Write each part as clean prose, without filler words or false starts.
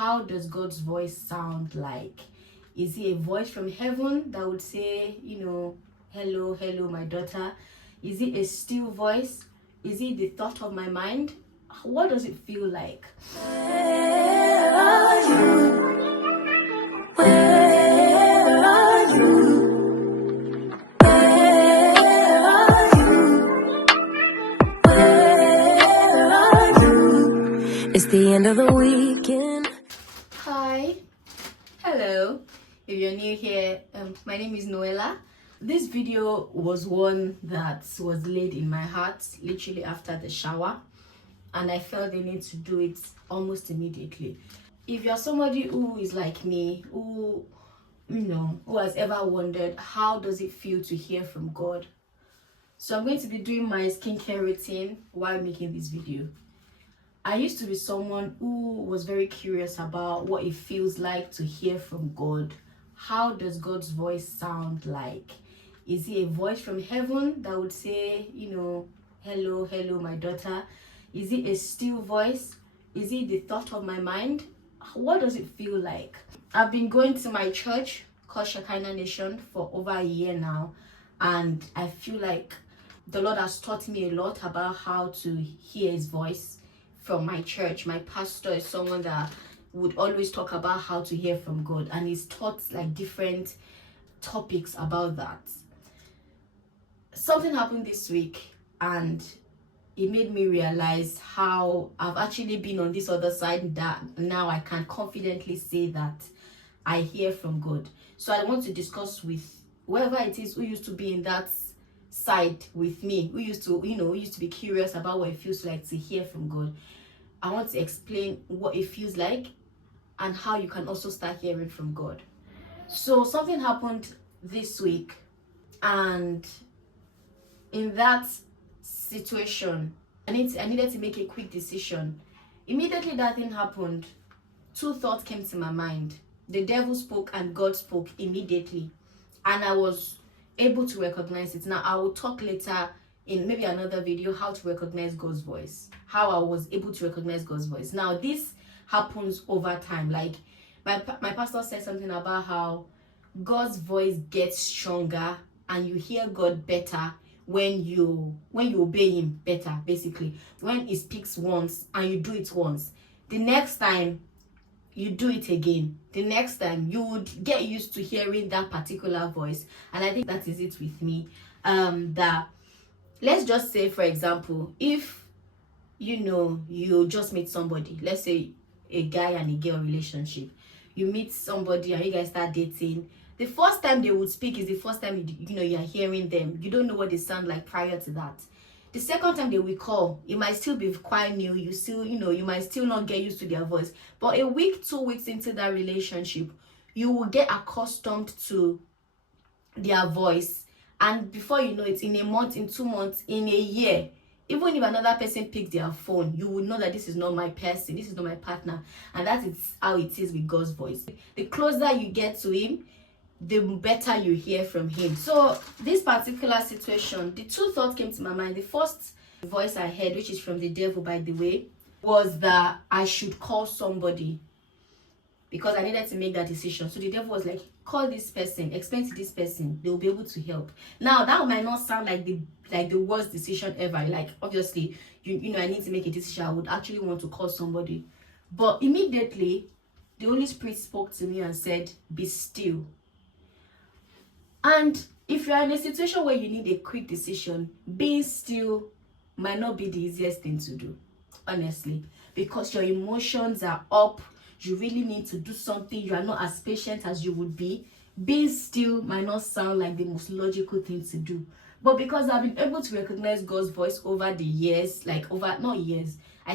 how does God's voice sound like? Is it a voice from heaven that would say, hello, hello, my daughter? Is it a still voice? Is it the thought of my mind? What does it feel like? Where are you? Where are you? Where are you? Where are you? It's the end of the weekend. Hi. Hello. If you're new here, my name is Noella. This video was one that was laid in my heart literally after the shower, and I felt the need to do it almost immediately. If you're somebody who is like me, who has ever wondered how does it feel to hear from God, so I'm going to be doing my skincare routine while making this video. I used to be someone who was very curious about what it feels like to hear from God. How does God's voice sound like? Is it a voice from heaven that would say, hello, hello, my daughter? Is it a still voice? Is it the thought of my mind? What does it feel like? I've been going to my church called Shekinah Nation for over a year now, and I feel like the Lord has taught me a lot about how to hear his voice from my church. My pastor is someone that would always talk about how to hear from God, and he's taught like different topics about that. Something happened this week, and it made me realize how I've actually been on this other side, that now I can confidently say that I hear from God. So I want to discuss with whoever it is who used to be in that side with me, who used to be curious about what it feels like to hear from God. I want to explain what it feels like and how you can also start hearing from God. So something happened this week, and in that situation, I needed to make a quick decision. Immediately that thing happened, two thoughts came to my mind. The devil spoke and God spoke immediately, and I was able to recognize it. Now I will talk later in maybe another video how to recognize God's voice, how I was able to recognize God's voice. Now this happens over time. Like my pastor said something about how God's voice gets stronger and you hear God better when you obey him better. Basically, when he speaks once and you do it once, the next time you do it again, the next time you would get used to hearing that particular voice. And I think that is it with me. That, let's just say, for example, if you just meet somebody, let's say a guy and a girl relationship, you meet somebody and you guys start dating. The first time they would speak is the first time you are hearing them. You don't know what they sound like prior to that. The second time they will call, it might still be quite new. You still, you might still not get used to their voice. But a week, 2 weeks into that relationship, you will get accustomed to their voice. And before you know it, in a month, in 2 months, in a year, even if another person picks their phone, you will know that this is not my person, this is not my partner. And that is how it is with God's voice. The closer you get to him, the better you hear from him. So this particular situation, the two thoughts came to my mind. The first voice I heard, which is from the devil, by the way, was that I should call somebody because I needed to make that decision. So the devil was like, call this person, explain to this person, they will be able to help. Now that might not sound like the worst decision ever. Like, obviously, I need to make a decision. I would actually want to call somebody. But immediately the Holy Spirit spoke to me and said, be still. And if you're in a situation where you need a quick decision, being still might not be the easiest thing to do, honestly, because your emotions are up. You really need to do something. You are not as patient as you would be. Being still might not sound like the most logical thing to do. But because I've been able to recognize God's voice over the years, I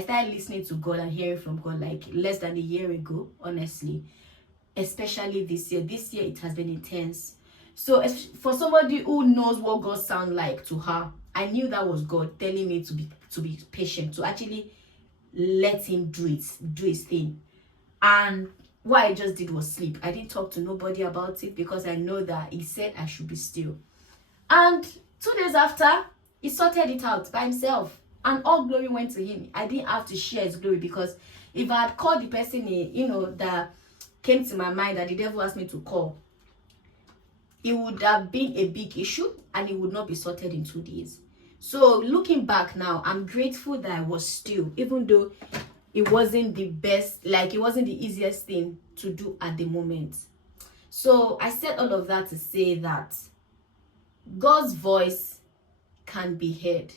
started listening to God and hearing from God like less than a year ago, honestly. Especially this year. This year it has been intense. So for somebody who knows what God sounds like to her, I knew that was God telling me to be patient, to actually let him do his thing. And what I just did was sleep. I didn't talk to nobody about it because I know that he said I should be still. And 2 days after, he sorted it out by himself. And all glory went to him. I didn't have to share his glory because If I had called the person, that came to my mind that the devil asked me to call, it would have been a big issue and it would not be sorted in 2 days. So looking back now, I'm grateful that I was still, even though it wasn't the best, like it wasn't the easiest thing to do at the moment. So I said all of that to say that God's voice can be heard,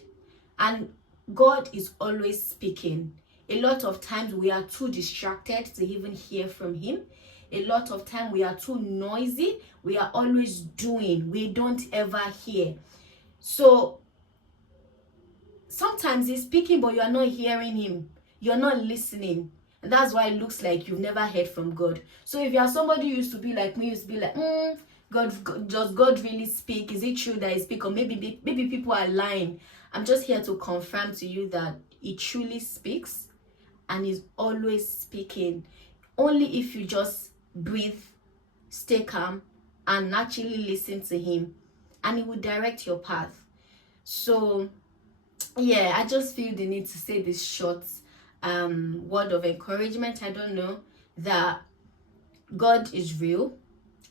and God is always speaking. A lot of times we are too distracted to even hear from him. A lot of time we are too noisy. We are always doing. We don't ever hear. So sometimes he's speaking, but you are not hearing him. You're not listening. And that's why it looks like you've never heard from God. So if you are somebody who used to be like me, used to be like, does God really speak? Is it true that he speaks? Or maybe people are lying. I'm just here to confirm to you that he truly speaks and is always speaking. Only if you just breathe, stay calm, and actually listen to him, and he will direct your path. So yeah, I just feel the need to say this short word of encouragement. I don't know, that God is real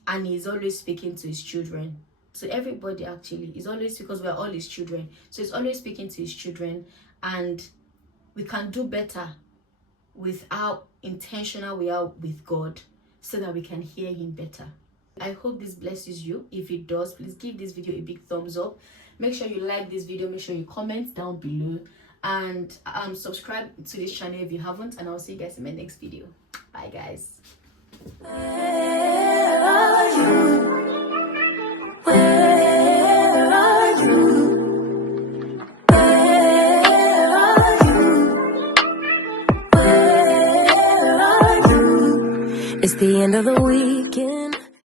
and he's always speaking to his children. To everybody, actually. He's always, because we're all his children. So he's always speaking to his children, and we can do better with how intentional we are with God, so that we can hear him better. I hope this blesses you. If it does, please give this video a big thumbs up. Make sure you like this video. Make sure you comment down below, and subscribe to this channel if you haven't, and I'll see you guys in my next video. Bye guys. Where are you? Where are you? Where are you? Where are you? It's the end of the weekend.